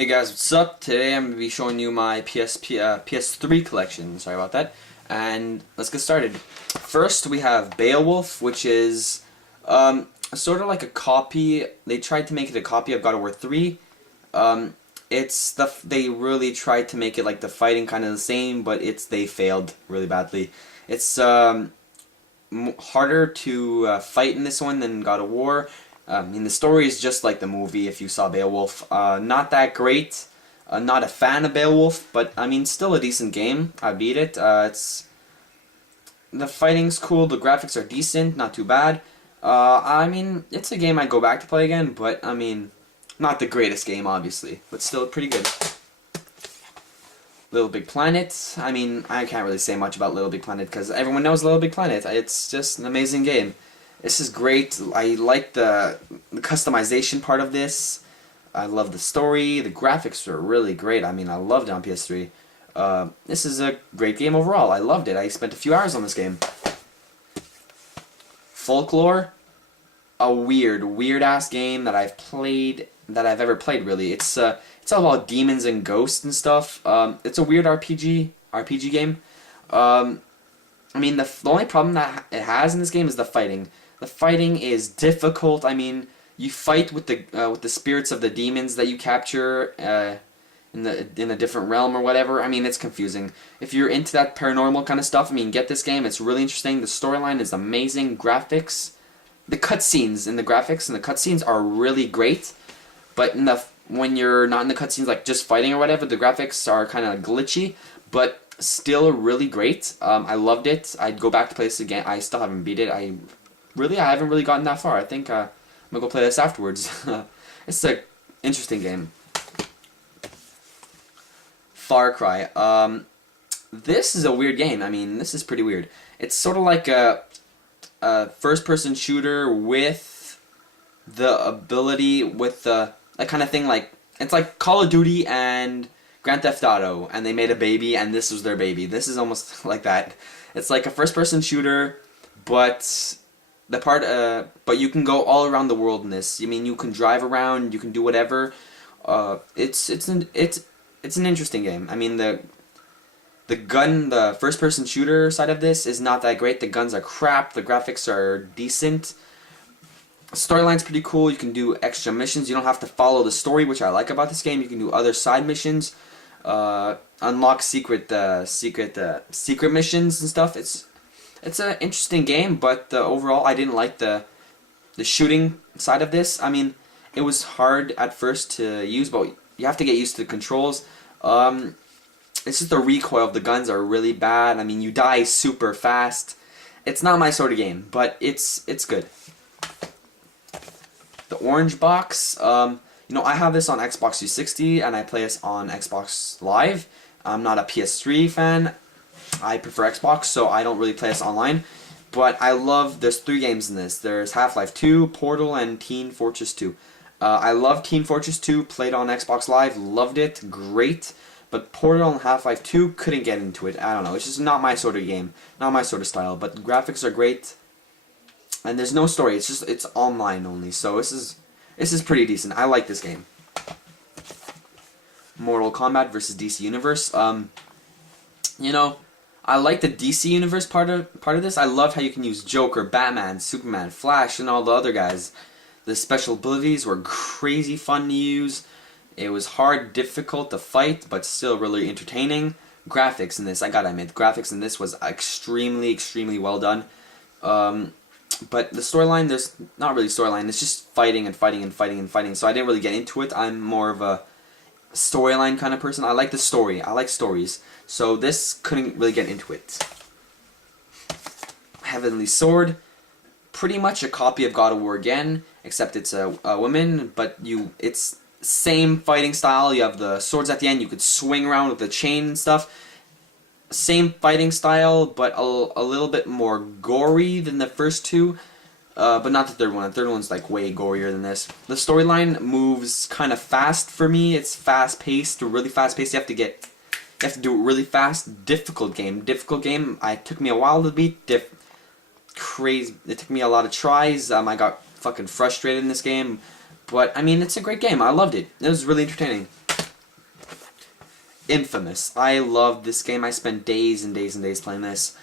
Hey guys, what's up? Today I'm going to be showing you my ps3 collection. Sorry about that. And let's get started. First we have Beowulf, which is sort of like a copy. They tried to make it a copy of God of War 3. They really tried to make it like the fighting kind of the same, but they failed really badly. It's harder to fight in this one than God of War. The story is just like the movie if you saw Beowulf. Not that great. Not a fan of Beowulf, but I mean, still a decent game. I beat it. The fighting's cool. The graphics are decent. Not too bad. I mean, it's a game I'd go back to play again, but I mean, not the greatest game, obviously, but still pretty good. Little Big Planet. I mean, I can't really say much about Little Big Planet because everyone knows Little Big Planet. It's just an amazing game. This is great. I like the customization part of this. I love the story. The graphics are really great. I mean, I loved it on PS3. This is a great game overall. I loved it. I spent a few hours on this game. Folklore, a weird ass game that I've ever played. Really, it's all about demons and ghosts and stuff. It's a weird RPG game. I mean, the only problem that it has in this game is the fighting. The fighting is difficult. I mean, you fight with the spirits of the demons that you capture in a different realm or whatever. I mean, it's confusing. If you're into that paranormal kind of stuff, I mean, get this game. It's really interesting. The storyline is amazing. Graphics, the cutscenes and the graphics and the cutscenes are really great. But when you're not in the cutscenes, like just fighting or whatever, the graphics are kind of glitchy. But still really great. I loved it. I'd go back to play this again. I still haven't beat it. I haven't really gotten that far. I think I'm gonna go play this afterwards. It's an interesting game. Far Cry. This is a weird game. I mean, this is pretty weird. It's sort of like a first-person shooter with the ability, with that kind of thing. Like, it's like Call of Duty and Grand Theft Auto, and they made a baby, and this was their baby. This is almost like that. It's like a first-person shooter, but but you can go all around the world in this. I mean, you can drive around, you can do whatever. It's an interesting game. I mean, the first-person shooter side of this is not that great. The guns are crap. The graphics are decent. Storyline's pretty cool. You can do extra missions. You don't have to follow the story, which I like about this game. You can do other side missions, unlock secret missions and stuff. It's an interesting game, but overall, I didn't like the shooting side of this. I mean, it was hard at first to use, but you have to get used to the controls. It's just the recoil of the guns are really bad. I mean, you die super fast. It's not my sort of game, but it's good. The Orange Box, you know, I have this on Xbox 360 and I play this on Xbox Live. I'm not a PS3 fan. I prefer Xbox, so I don't really play this online. But there's 3 games in this. There's Half-Life 2, Portal, and Team Fortress 2. I love Team Fortress 2, played on Xbox Live, loved it, great. But Portal and Half-Life 2 couldn't get into it. I don't know, it's just not my sort of game, not my sort of style. But the graphics are great. And there's no story. It's online only. So this is pretty decent. I like this game. Mortal Kombat versus DC Universe. You know, I like the DC Universe part of this. I love how you can use Joker, Batman, Superman, Flash, and all the other guys. The special abilities were crazy fun to use. It was hard, difficult to fight, but still really entertaining. Graphics in this, I gotta admit, graphics in this was extremely well done. But the storyline, there's not really storyline. It's just fighting and fighting and fighting and fighting. So I didn't really get into it. I'm more of a storyline kind of person. I like the story. I like stories. So this couldn't really get into it. Heavenly Sword, pretty much a copy of God of War again, except it's a woman. But it's same fighting style. You have the swords at the end. You could swing around with the chain and stuff. Same fighting style, but a little bit more gory than the first 2, but not the third one. The third one's like way gorier than this. The storyline moves kind of fast for me. It's fast-paced, really fast-paced. You have to do it really fast. Difficult game. It took me a while to beat. Crazy. It took me a lot of tries. I got fucking frustrated in this game, but I mean, it's a great game. I loved it. It was really entertaining. infamous. I love this game. I spent days and days and days playing this.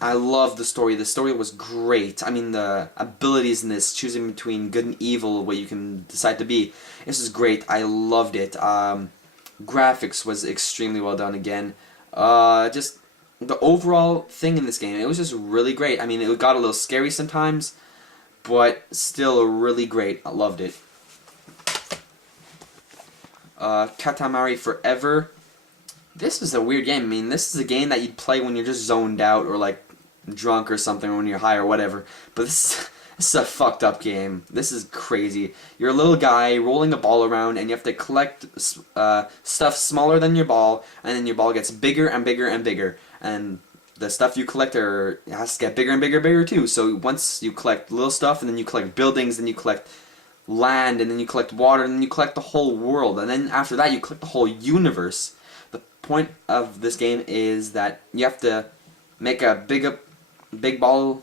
I love the story. The story was great. I mean, the abilities in this, choosing between good and evil, what you can decide to be. This is great. I loved it. Graphics was extremely well done again. Just the overall thing in this game, it was just really great. I mean, it got a little scary sometimes, but still really great. I loved it. Katamari Forever. This is a weird game. I mean, this is a game that you'd play when you're just zoned out or like drunk or something, or when you're high or whatever. But this is a fucked up game. This is crazy. You're a little guy rolling a ball around, and you have to collect stuff smaller than your ball, and then your ball gets bigger and bigger and bigger. And the stuff you collect has to get bigger and bigger and bigger too. So once you collect little stuff, and then you collect buildings, then you collect land, and then you collect water, and then you collect the whole world, and then after that you collect the whole universe. The point of this game is that you have to make a big ball,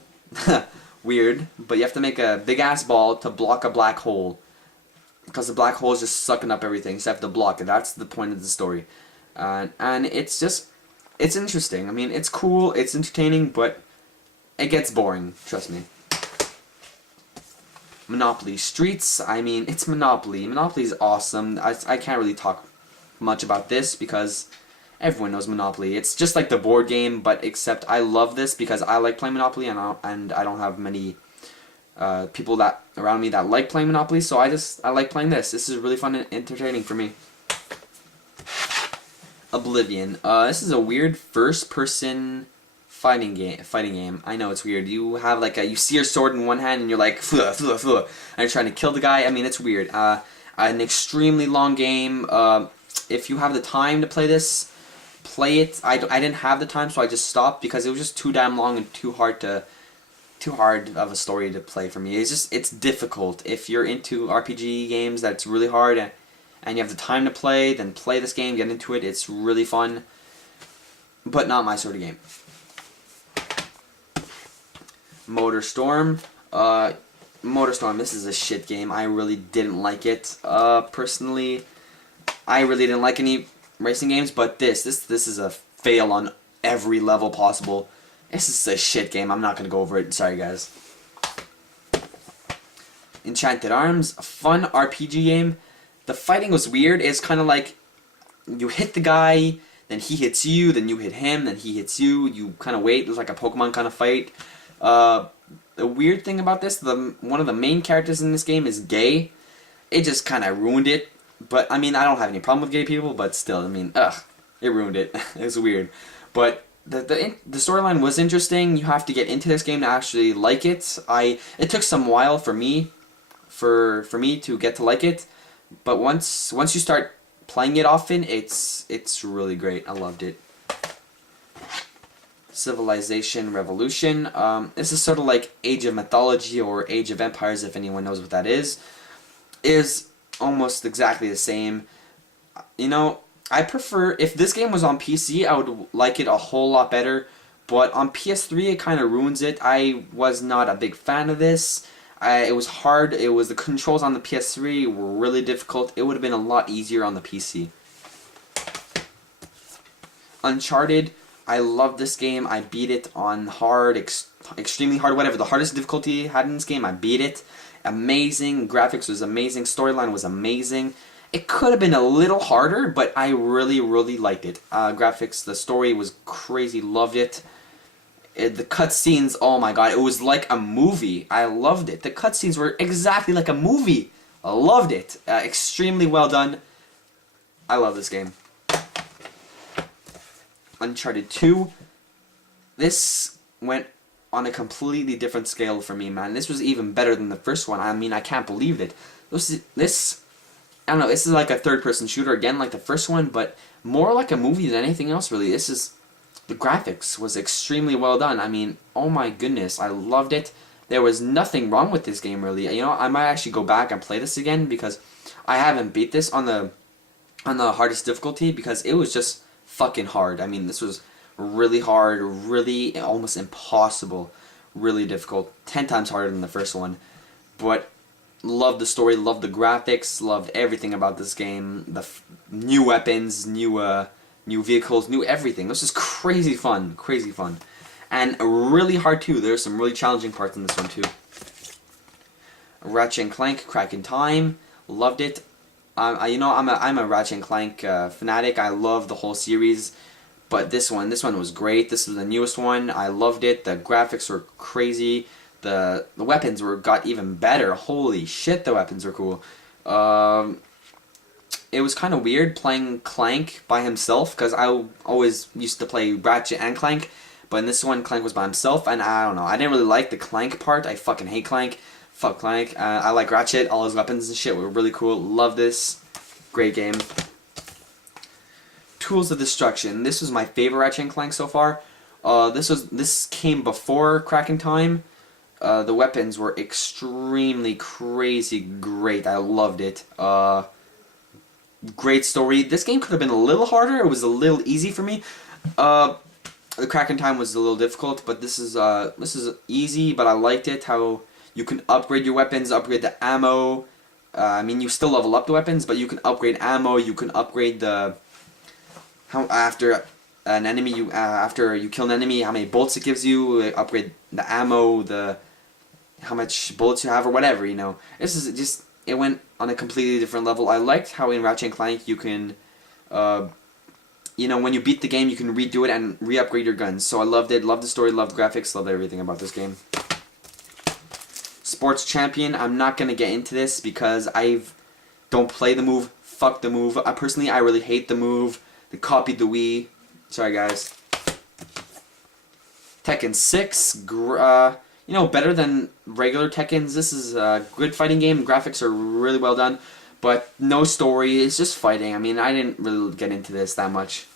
weird, but you have to make a big ass ball to block a black hole, because the black hole is just sucking up everything, so you have to block it. That's the point of the story. And it's interesting. I mean, it's cool, it's entertaining, but it gets boring, trust me. Monopoly Streets, I mean, it's Monopoly. Monopoly is awesome. I can't really talk much about this because everyone knows Monopoly. It's just like the board game, but except I love this because I like playing Monopoly, and I don't have many people that around me that like playing Monopoly, so I like playing this. This is really fun and entertaining for me. Oblivion. This is a weird first-person fighting game. I know it's weird. You have you see your sword in one hand and you're like, fuh, fuh, fuh, and you're trying to kill the guy. I mean, it's weird. An extremely long game. If you have the time to play this, play it. I didn't have the time, so I just stopped because it was just too damn long and too hard of a story to play for me. It's difficult. If you're into RPG games, that's really hard, and you have the time to play, then play this game, get into it. It's really fun, but not my sort of game. Motorstorm. Motorstorm, this is a shit game. I really didn't like it. Personally, I really didn't like any racing games, but this is a fail on every level possible. This is a shit game. I'm not gonna go over it. Sorry, guys. Enchanted Arms, a fun RPG game. The fighting was weird. It's kind of like you hit the guy, then he hits you, then you hit him, then he hits you. You kind of wait. It was like a Pokemon kind of fight. The weird thing about this, one of the main characters in this game is gay. It just kind of ruined it. But I mean, I don't have any problem with gay people, but still, I mean, it ruined it. It was weird. But the storyline was interesting. You have to get into this game to actually like it. It took some while for me to get to like it. But once you start playing it often, it's really great. I loved it. Civilization Revolution. This is sort of like Age of Mythology or Age of Empires, if anyone knows what that is. Is almost exactly the same. You know, I prefer, if this game was on PC, I would like it a whole lot better, but on PS3 it kind of ruins it. I was not a big fan of this. It was hard. The controls on the PS3 were really difficult. It would have been a lot easier on the PC. Uncharted. I love this game. I beat it on hard, extremely hard, whatever. The hardest difficulty I had in this game, I beat it. Amazing. Graphics was amazing. Storyline was amazing. It could have been a little harder, but I really, really liked it. Graphics, the story was crazy. Loved it. The cutscenes, oh my god, it was like a movie. I loved it. The cutscenes were exactly like a movie. I loved it. Extremely well done. I love this game. Uncharted 2. This went on a completely different scale for me, man. This was even better than the first one. I mean, I can't believe it. This I don't know, this is like a third-person shooter again, like the first one, but more like a movie than anything else, really. The graphics was extremely well done. I mean, oh my goodness, I loved it. There was nothing wrong with this game, really. You know, I might actually go back and play this again because I haven't beat this on the hardest difficulty because it was just fucking hard. I mean, this was really hard, really almost impossible, really difficult, 10 times harder than the first one. But Loved the story, loved the graphics, loved everything about this game. The new weapons, new vehicles, new everything. It was just crazy fun, crazy fun. And really hard too. There's some really challenging parts in this one too. Ratchet and Clank, Crack in Time, loved it. You know, I'm a Ratchet and Clank fanatic. I love the whole series, but this one was great. This is the newest one. I loved it. The graphics were crazy. The weapons got even better. Holy shit, the weapons were cool. It was kind of weird playing Clank by himself because I always used to play Ratchet and Clank, but in this one Clank was by himself, and I don't know. I didn't really like the Clank part. I fucking hate Clank. Fuck Clank. I like Ratchet. All his weapons and shit were really cool. Love this. Great game. Tools of Destruction. This was my favorite Ratchet and Clank so far. This came before Cracking Time. The weapons were extremely crazy great. I loved it. Great story. This game could have been a little harder. It was a little easy for me. The Cracking Time was a little difficult, but this is easy. But I liked it. How you can upgrade your weapons, upgrade the ammo. I mean, you still level up the weapons, but you can upgrade ammo. You can upgrade after an enemy after you kill an enemy, how many bullets it gives you. Upgrade the ammo, how much bullets you have, or whatever. You know, this is just, it went on a completely different level. I liked how in Ratchet and Clank you can, you know, when you beat the game, you can redo it and re-upgrade your guns. So I loved it. Loved the story. Loved the graphics. Loved everything about this game. Sports Champion, I'm not going to get into this because don't play the move. Fuck the move. Personally, I really hate the move. They copied the Wii. Sorry, guys. Tekken 6, you know, better than regular Tekkens. This is a good fighting game. Graphics are really well done, but no story. It's just fighting. I mean, I didn't really get into this that much.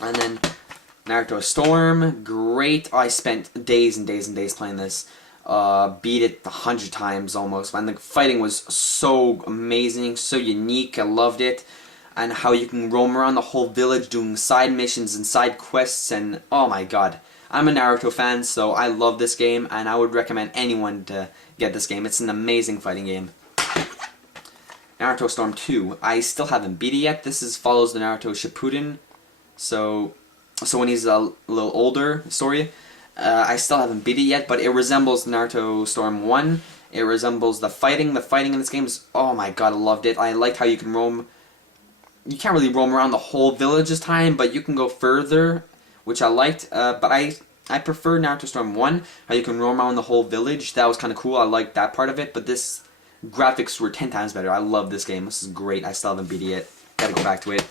And then Naruto Storm, great. I spent days and days and days playing this. Beat it 100 times almost, and the fighting was so amazing, so unique. I loved it, and how you can roam around the whole village doing side missions and side quests, and oh my god, I'm a Naruto fan, so I love this game, and I would recommend anyone to get this game. It's an amazing fighting game. Naruto Storm 2, I still haven't beat it yet. This follows the Naruto Shippuden, so when he's a little older story. I still haven't beat it yet, but it resembles Naruto Storm 1. It resembles the fighting. The fighting in this game is, oh my god, I loved it. I liked how you can roam. You can't really roam around the whole village this time, but you can go further, which I liked. But I prefer Naruto Storm 1, how you can roam around the whole village. That was kind of cool. I liked that part of it, but this graphics were 10 times better. I love this game. This is great. I still haven't beat it yet. Gotta go back to it.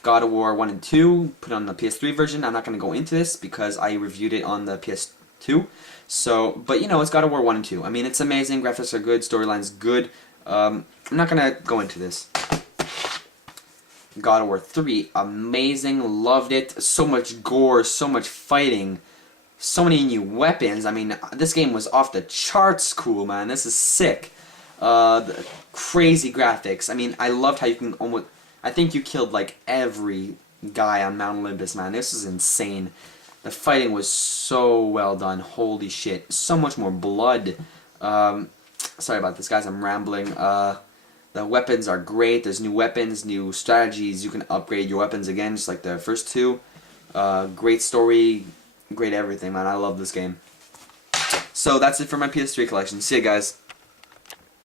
God of War 1 and 2, put on the PS3 version. I'm not going to go into this because I reviewed it on the PS2. So, but you know, it's God of War 1 and 2. I mean, it's amazing. Graphics are good. Storyline's good. I'm not going to go into this. God of War 3, amazing. Loved it. So much gore, so much fighting, so many new weapons. I mean, this game was off the charts cool, man. This is sick. The crazy graphics. I mean, I loved how you can almost... I think you killed like every guy on Mount Olympus, man. This is insane. The fighting was so well done. Holy shit. So much more blood. Sorry about this, guys. I'm rambling. The weapons are great. There's new weapons, new strategies. You can upgrade your weapons again, just like the first two. Great story. Great everything, man. I love this game. So that's it for my PS3 collection. See you guys.